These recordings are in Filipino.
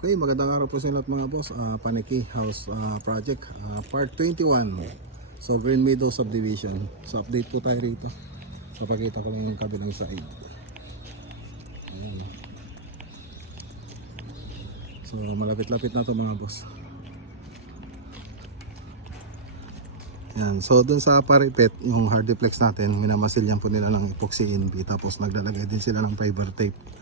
Okay, magandang araw po sa lahat mga boss. Paniki House Project, Part 21. So, Green Meadow Subdivision. So, update po tayo rito. Papakita ko lang yung kabilang side. Ayan. So, malapit-lapit na to mga boss. Ayan. So, dun sa parapet, yung hardiplex natin, minamasilyan po nila ng epoxy NB. Tapos, naglalagay din sila ng fiber tape.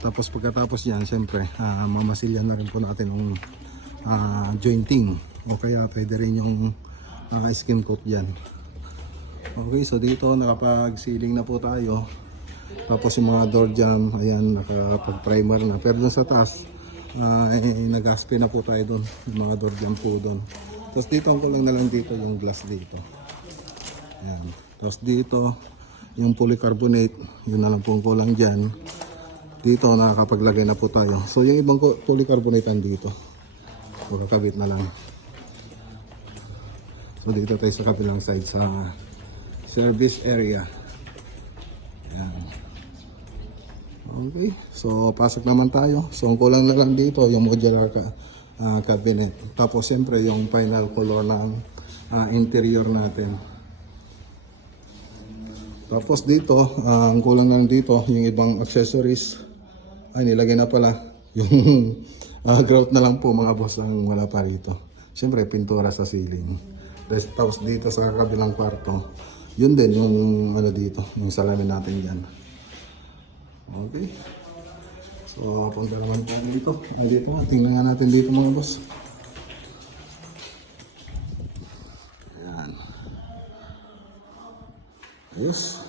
Tapos pagkatapos yan, syempre, mamasilyan na rin po natin yung jointing. O kaya pwede rin yung skim coat dyan. Okay, so dito nakapag-sealing na po tayo. Tapos yung mga door jamb, ayan, nakapag-primer na. Pero dun sa taas, nag-aspe na po tayo dun. Yung mga door jamb po dun. Tapos dito, ang kulang na lang dito yung glass dito. Ayan. Tapos dito, yung polycarbonate, yun na lang po ang kulang dyan. Dito nakakapaglagay na po tayo. So yung ibang polycarbonate dito. Kakabit na lang. So dito tayo sa kabilang side sa service area. Ayan. Okay. So pasok naman tayo. So ang kulang na lang dito yung modular cabinet. Tapos siyempre yung final color ng interior natin. Tapos dito, ang kulang lang dito yung ibang accessories. Ay, nilagay na pala yung grout na lang po mga boss ang wala pa rito. Siyempre, pintura sa ceiling. Tapos dito sa kabilang kwarto, yun din yung ano dito, yung salamin natin dyan. Okay. So, punta naman po dito. Dito nga, tingnan nga natin dito mga boss. Ayan. Ayos.